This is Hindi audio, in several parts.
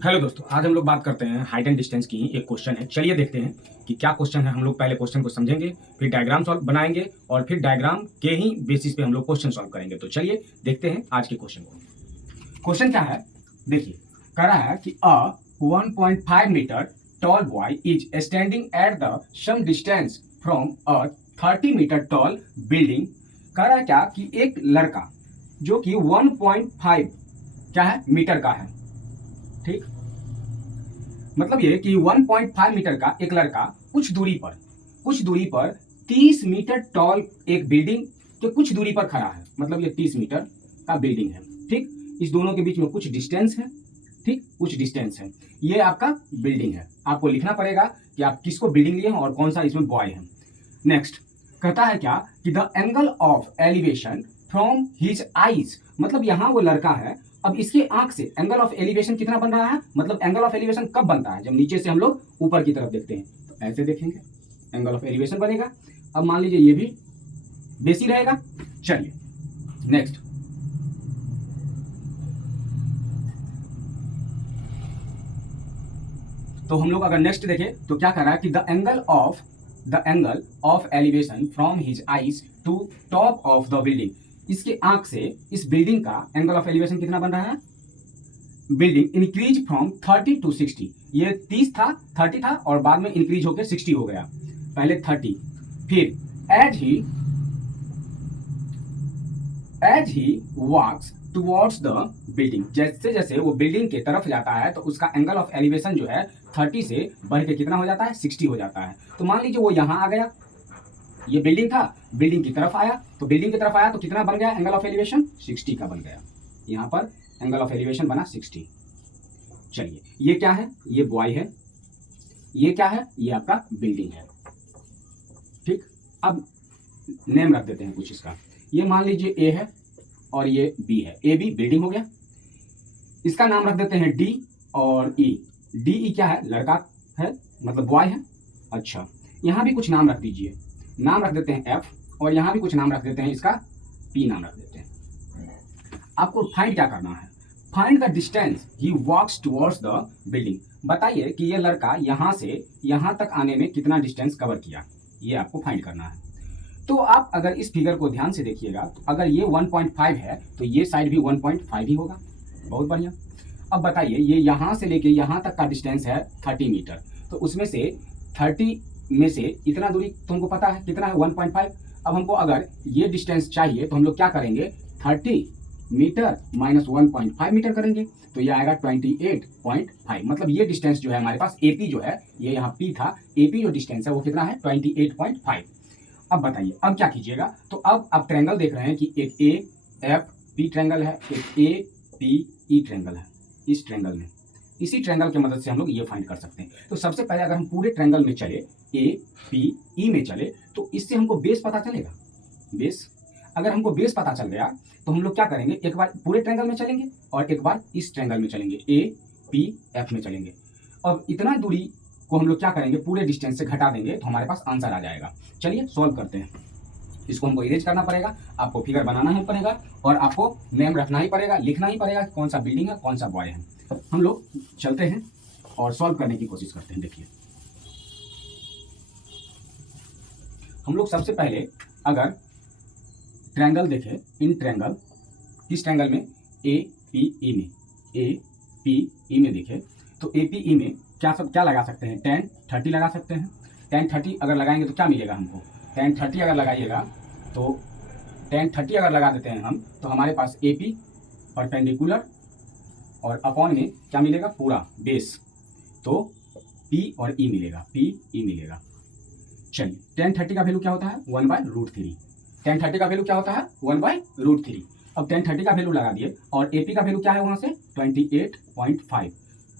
हेलो दोस्तों, आज हम लोग बात करते हैं हाइट एंड डिस्टेंस की। एक क्वेश्चन है, चलिए देखते हैं कि क्या क्वेश्चन है। हम लोग पहले क्वेश्चन को समझेंगे, फिर डायग्राम सॉल्व बनाएंगे और फिर डायग्राम के ही बेसिस पे हम लोग क्वेश्चन सॉल्व करेंगे। तो चलिए देखते हैं आज के क्वेश्चन को। क्वेश्चन क्या है, देखिए। कह रहा है कि a 1.5 metre tall boy is standing at the some distance from a 30 metre tall building. कह रहा है क्या कि एक लड़का जो कि 1.5 क्या है मीटर का है, ठीक। मतलब ये कि 1.5 मीटर का एक लड़का कुछ दूरी पर 30 मीटर टॉल एक बिल्डिंग के कुछ दूरी पर खड़ा है। मतलब ये 30 मीटर का बिल्डिंग है, ठीक। इस दोनों के बीच में कुछ डिस्टेंस है, ठीक, कुछ डिस्टेंस है। ये आपका बिल्डिंग है। आपको लिखना पड़ेगा कि आप किसको बिल्डिंग लिए हैं और कौन सा इसमें बॉय है। नेक्स्ट कहता है क्या कि the angle of elevation from his eyes. मतलब यहां वो लड़का है, अब इसके आंख से एंगल ऑफ एलिवेशन कितना बन रहा है। मतलब एंगल ऑफ एलिवेशन कब बनता है, जब नीचे से हम लोग ऊपर की तरफ देखते हैं। तो ऐसे देखेंगे एंगल ऑफ एलिवेशन बनेगा। अब मान लीजिए ये भी बेसी रहेगा। चलिए नेक्स्ट, तो हम लोग अगर नेक्स्ट देखें तो क्या कर रहा है कि the angle of elevation from his eyes to top of the building. इसके आंख से इस बिल्डिंग का एंगल ऑफ एलिवेशन कितना बन रहा है। Building increase from 30 to 60। ये 30 था, 30 था और बाद में इंक्रीज होकर 60 हो गया। पहले 30, फिर as he walks towards the building. जैसे जैसे वो बिल्डिंग के तरफ जाता है तो उसका एंगल ऑफ एलिवेशन जो है 30 से बढ़ के कितना हो जाता है, 60 हो जाता है। तो मान लीजिए वो यहां आ गया, ये बिल्डिंग था, बिल्डिंग की तरफ आया, तो बिल्डिंग की तरफ आया तो कितना बन गया एंगल ऑफ एलिवेशन, 60 का बन गया। यहां पर एंगल ऑफ एलिवेशन बना 60। चलिए ये क्या है, ये बॉय है, ये क्या है, ये आपका बिल्डिंग है, ठीक। अब नेम रख देते हैं कुछ इसका। ये मान लीजिए ए है और ये बी है। ए बी बिल्डिंग हो गया। इसका नाम रख देते हैं डी और ई। डी ई क्या है, लड़का है, मतलब बॉय है। अच्छा, यहां भी कुछ नाम रख दीजिए। नाम रख देते हैं एफ और यहां भी कुछ नाम रख देते हैं, इसका पी नाम रख देते हैं। आपको फाइंड क्या करना है, find the distance he walks towards the building. बताइए कि ये लड़का यहां से यहां तक आने में कितना डिस्टेंस कवर किया, ये आपको फाइंड करना है। तो आप अगर इस फिगर को ध्यान से देखिएगा तो अगर ये 1.5 है तो ये साइड भी 1.5 ही होगा। बहुत बढ़िया। अब बताइए ये यहां से लेके यहां तक का डिस्टेंस है 30 मीटर, तो उसमें से 30 में से इतना दूरी तुमको पता है कितना है, 1.5। अब हमको अगर ये डिस्टेंस चाहिए तो हम लोग क्या करेंगे, 30 मीटर माइनस 1.5 मीटर करेंगे तो ये आएगा 28.5। मतलब ये डिस्टेंस जो है हमारे पास एपी जो है, ये यहाँ पी था, एपी जो डिस्टेंस है वो कितना है 28.5। अब बताइए अब क्या कीजिएगा, तो अब आप ट्रायंगल देख रहे हैं कि एक ए एफ पी ट्रायंगल है, एक ए पी ई ट्रायंगल है। इस ट्रायंगल में, इसी ट्रायंगल की मदद से हम लोग ये फाइंड कर सकते हैं। तो सबसे पहले अगर हम पूरे ट्रायंगल में चले, ए पी ई में चले, तो इससे हमको बेस पता चलेगा। बेस, अगर हमको बेस पता चल गया तो हम लोग क्या करेंगे, एक बार पूरे ट्रायंगल में चलेंगे और एक बार इस ट्रायंगल में चलेंगे, ए पी एफ में चलेंगे। अब इतना दूरी को हम लोग क्या करेंगे, पूरे डिस्टेंस से घटा देंगे तो हमारे पास आंसर आ जाएगा। चलिए सॉल्व करते हैं। इसको हमको इरेज करना पड़ेगा, आपको फिगर बनाना ही पड़ेगा और आपको नेम रखना ही पड़ेगा, लिखना ही पड़ेगा कि कौन सा बिल्डिंग है कौन सा बॉय है। हम लोग चलते हैं और सॉल्व करने की कोशिश करते हैं। देखिए हम लोग सबसे पहले अगर ट्रायंगल देखें, इन ट्रायंगल, किस ट्रायंगल में, ए पी ई में, ए पी ई में देखें तो ए पी ई में क्या लगा सकते हैं, tan 30 लगा सकते हैं। tan 30 अगर लगाएंगे तो क्या मिलेगा हमको, tan 30 अगर लगाइएगा तो tan 30 अगर लगा देते हैं हम तो हमारे पास ए पी परपेंडिकुलर और अपॉन में क्या मिलेगा, पूरा बेस, तो पी और ई मिलेगा, पी ई मिलेगा। चलिए tan 30 का वैल्यू क्या होता है, 1/√3। tan 30 का वैल्यू क्या होता है, 1/√3। अब tan 30 का वैल्यू लगा दिए और एपी का वैल्यू क्या है वहां से 28.5।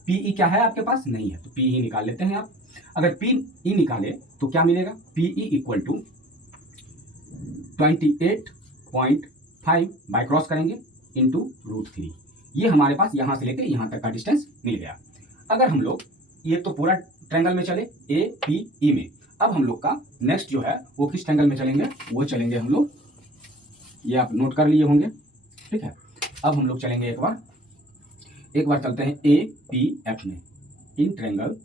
पीई क्या है आपके पास, नहीं है, तो पी ही निकाल लेते हैं आप। अगर पी ई निकाले तो क्या मिलेगा, PE equal to 28.5 by cross करेंगे इंटू √3। ये हमारे पास यहां से लेकर यहां तक का डिस्टेंस मिल गया। अगर हम लोग ये तो पूरा ट्रायंगल में चले ए पी ई में, अब हम लोग का नेक्स्ट जो है वो किस ट्रायंगल में चलेंगे, वो चलेंगे हम लोग, ये आप नोट कर लिए होंगे, ठीक है। अब हम लोग चलेंगे एक बार एक बार चलते हैं ए पी एफ में, in triangle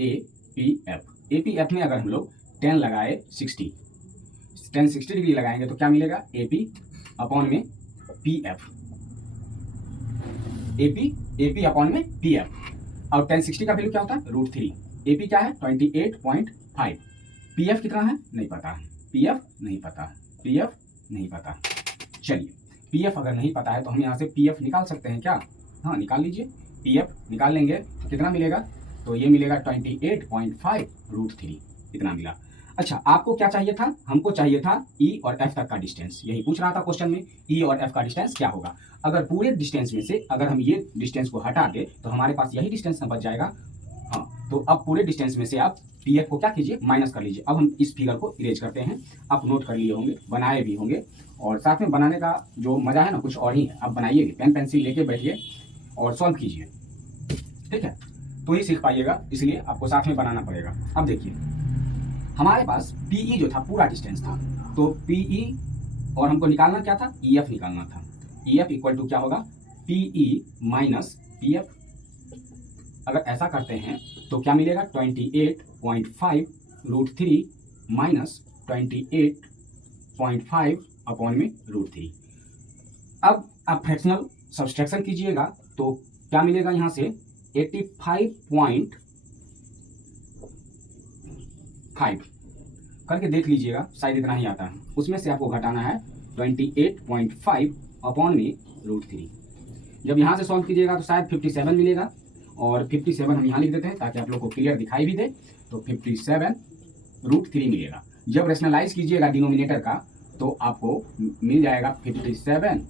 A P F. A P F में अगर हम लोग 10 लगाए 60 डिग्री लगाएंगे तो क्या मिलेगा, ए पी अपॉन में P F, A P upon में पी एफ। और 1060 का वैल्यू क्या होता है, √3। ए पी क्या है 28.5, पी एफ कितना है नहीं पता है, पी एफ नहीं पता है, पी एफ नहीं पता। चलिए पी एफ अगर नहीं पता है तो हम यहाँ से पी एफ निकाल सकते हैं क्या, हाँ निकाल लीजिए। पी एफ निकाल लेंगे तो कितना मिलेगा, तो ये मिलेगा 28.5 √3, इतना मिला। अच्छा आपको क्या चाहिए था, हमको चाहिए था ई और एफ तक का डिस्टेंस, यही पूछ रहा था क्वेश्चन में, ई और एफ का डिस्टेंस क्या होगा। अगर पूरे डिस्टेंस में से अगर हम ये डिस्टेंस को हटा दें तो हमारे पास यही डिस्टेंस बच जाएगा। हाँ तो अब पूरे डिस्टेंस में से आप पी एफ को क्या कीजिए, माइनस कर लीजिए। अब हम इस फिगर को इरेज करते हैं, आप नोट कर लिए होंगे, बनाए भी होंगे, और साथ में बनाने का जो मजा है ना कुछ और ही है। आप बनाइए, पेन पेंसिल लेके बैठिए और सॉल्व कीजिए, ठीक है, तो ही सीख पाइएगा, इसलिए आपको साथ में बनाना पड़ेगा। अब देखिए हमारे पास पीई जो था पूरा डिस्टेंस था, तो पीई और हमको निकालना क्या था, ई एफ निकालना था। ई एफ इक्वल टू क्या होगा, पीई माइनस पी एफ। अगर ऐसा करते हैं तो क्या मिलेगा, 28.5 √3 माइनस 28.5 अपॉन में √3। अब आप फ्रैक्शनल सब्सट्रैक्शन कीजिएगा तो क्या मिलेगा, यहाँ से 85.5 करके देख लीजिएगा, शायद इतना ही आता है। उसमें से आपको घटाना है 28.5 अपॉन में √3। जब यहाँ से सॉल्व कीजिएगा तो शायद 57 मिलेगा, और 57 हम यहाँ लिख देते हैं ताकि आप लोग को क्लियर दिखाई भी दे, तो 57 √3 मिलेगा। जब रेशनलाइज कीजिएगा डिनोमिनेटर का तो आपको मिल जाएगा 57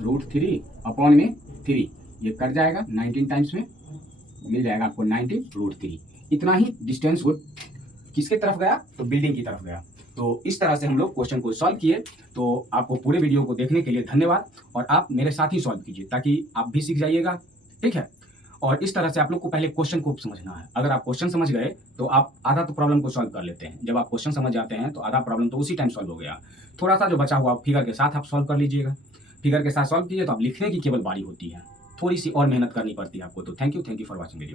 √3 अपॉन में 3, ये कट जाएगा 19 टाइम्स में, मिल जाएगा आपको 19 √3। इतना ही डिस्टेंस वो किसके तरफ गया, तो बिल्डिंग की तरफ गया। तो इस तरह से हम लोग क्वेश्चन को सॉल्व किए। तो आपको पूरे वीडियो को देखने के लिए धन्यवाद, और आप मेरे साथ ही सॉल्व कीजिए ताकि आप भी सीख जाइएगा, ठीक है। और इस तरह से आप लोग को पहले क्वेश्चन को समझना है। अगर आप क्वेश्चन समझ गए तो आप आधा तो प्रॉब्लम को सॉल्व कर लेते हैं। जब आप क्वेश्चन समझ जाते हैं तो आधा प्रॉब्लम तो उसी टाइम सॉल्व हो गया। थोड़ा सा जो बचा हुआ फिगर के साथ आप सॉल्व कर लीजिएगा। फिगर के साथ सॉल्व कीजिए तो आप लिखने की केवल बारी होती है, थोड़ी सी और मेहनत करनी पड़ती है आपको। तो thank you for watching video.